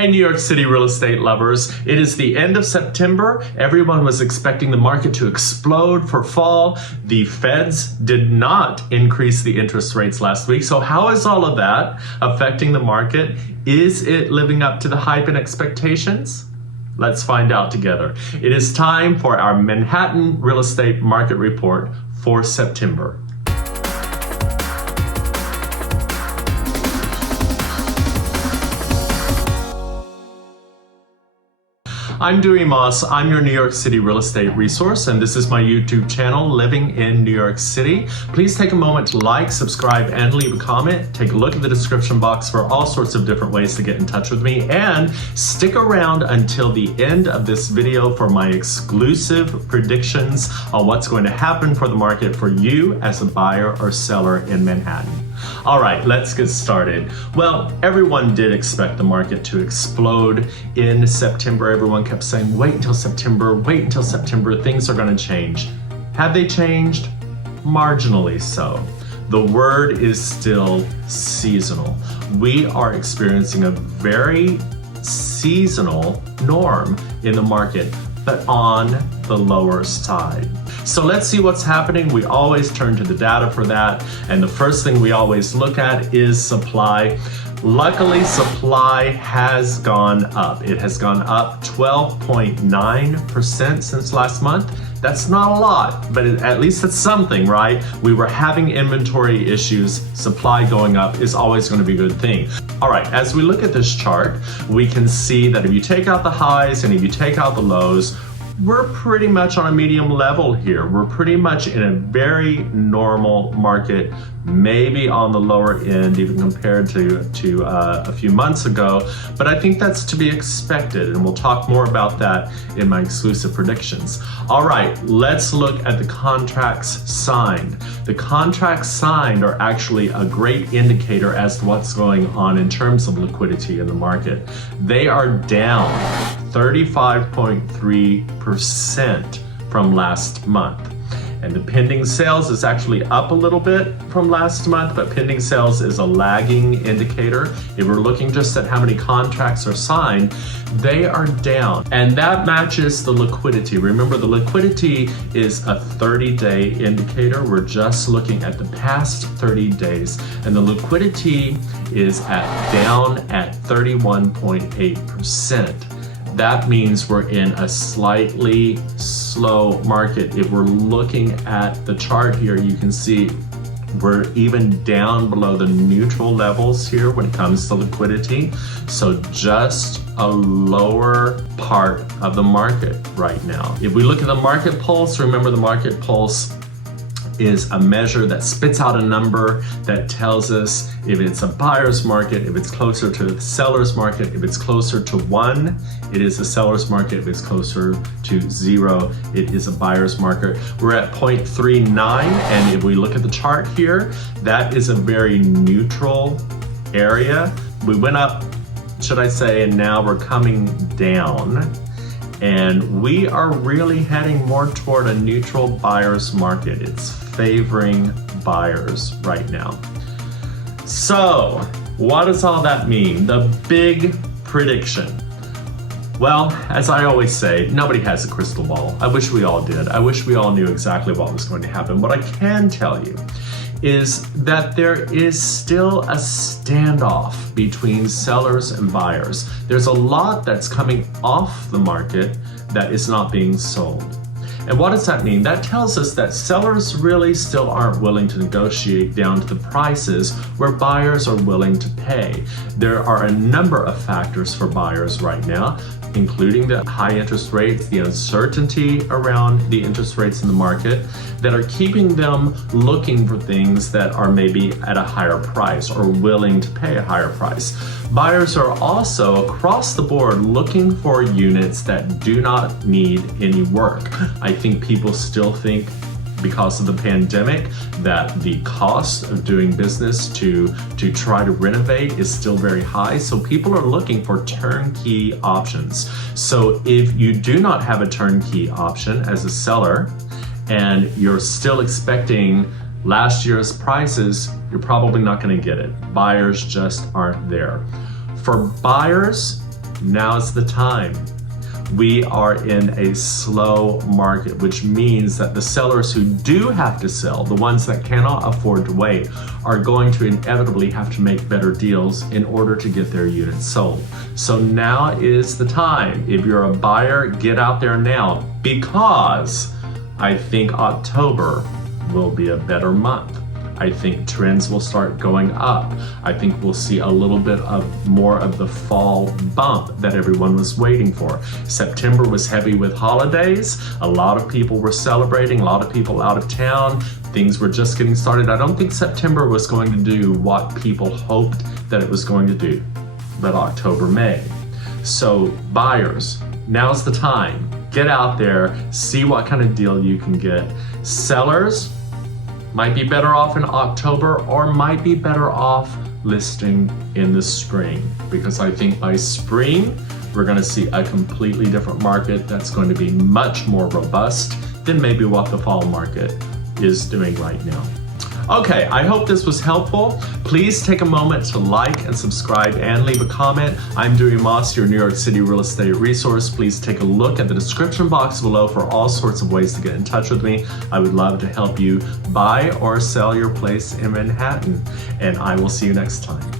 Hey, New York City real estate lovers. It is the end of September. Everyone was expecting the market to explode for fall. The Feds did not increase the interest rates last week. So how is all of that affecting the market? Is it living up to the hype and expectations? Let's find out together. It is time for our Manhattan real estate market report for September. I'm Dewey. I'm your New York City real estate resource, and this is my YouTube channel, Living in New York City. Please take a moment to like, subscribe, and leave a comment. Take a look at the description box for all sorts of different ways to get in touch with me, and stick around until the end of this video for my exclusive predictions on what's going to happen for the market for you as a buyer or seller in Manhattan. All right, let's get started. Well, everyone did expect the market to explode in September. Everyone kept saying, wait until September, things are going to change. Have they changed? Marginally so. The word is still seasonal. We are experiencing a very seasonal norm in the market, but on the lower side. So let's see what's happening. We always turn to the data for that. And the first thing we always look at is supply. Luckily, supply has gone up. It has gone up 12.9% since last month. That's not a lot, but at least it's something, right? We were having inventory issues. Supply going up is always going to be a good thing. All right, as we look at this chart, we can see that if you take out the highs and if you take out the lows, we're pretty much on a medium level here. We're pretty much in a very normal market, maybe on the lower end, even compared to a few months ago. But I think that's to be expected, and we'll talk more about that in my exclusive predictions. All right, let's look at the contracts signed. The contracts signed are actually a great indicator as to what's going on in terms of liquidity in the market. They are down 35.3% from last month. And the pending sales is actually up a little bit from last month, but pending sales is a lagging indicator. If we're looking just at how many contracts are signed, they are down. And that matches the liquidity. Remember, the liquidity is a 30-day indicator. We're just looking at the past 30 days. And the liquidity is down at 31.8%. That means we're in a slightly slow market. If we're looking at the chart here, you can see we're even down below the neutral levels here when it comes to liquidity. So just a lower part of the market right now. If we look at the market pulse, remember the market pulse is a measure that spits out a number that tells us if it's a buyer's market, if it's closer to the seller's market. If it's closer to 1, it is a seller's market. If it's closer to 0, it is a buyer's market. We're at 0.39, and if we look at the chart here, that is a very neutral area. We went up, should I say, and now we're coming down. And we are really heading more toward a neutral buyer's market. It's favoring buyers right now. So, what does all that mean? The big prediction. Well, as I always say, nobody has a crystal ball. I wish we all did. I wish we all knew exactly what was going to happen. What I can tell you is that there is still a standoff between sellers and buyers. There's a lot that's coming off the market that is not being sold. And what does that mean? That tells us that sellers really still aren't willing to negotiate down to the prices where buyers are willing to pay. There are a number of factors for buyers right now, including the high interest rates, the uncertainty around the interest rates in the market, that are keeping them looking for things that are maybe at a higher price or willing to pay a higher price. Buyers are also across the board looking for units that do not need any work. I think people still think, because of the pandemic, that the cost of doing business to try to renovate is still very high. So people are looking for turnkey options. So if you do not have a turnkey option as a seller and you're still expecting last year's prices, you're probably not going to get it. Buyers just aren't there. For buyers, Now is the time. We are in a slow market, which means that the sellers who do have to sell, the ones that cannot afford to wait, are going to inevitably have to make better deals in order to get their units sold. So now is the time. If you're a buyer, get out there now, because I think October will be a better month. I think trends will start going up. I think we'll see a little bit of more of the fall bump that everyone was waiting for. September was heavy with holidays. A lot of people were celebrating, a lot of people out of town. Things were just getting started. I don't think September was going to do what people hoped that it was going to do, but October may. So buyers, now's the time. Get out there, see what kind of deal you can get. Sellers, might be better off in October or might be better off listing in the spring, because I think by spring we're going to see a completely different market that's going to be much more robust than maybe what the fall market is doing right now. Okay, I hope this was helpful. Please take a moment to like and subscribe and leave a comment. I'm Dewey Moss, your New York City real estate resource. Please take a look at the description box below for all sorts of ways to get in touch with me. I would love to help you buy or sell your place in Manhattan, and I will see you next time.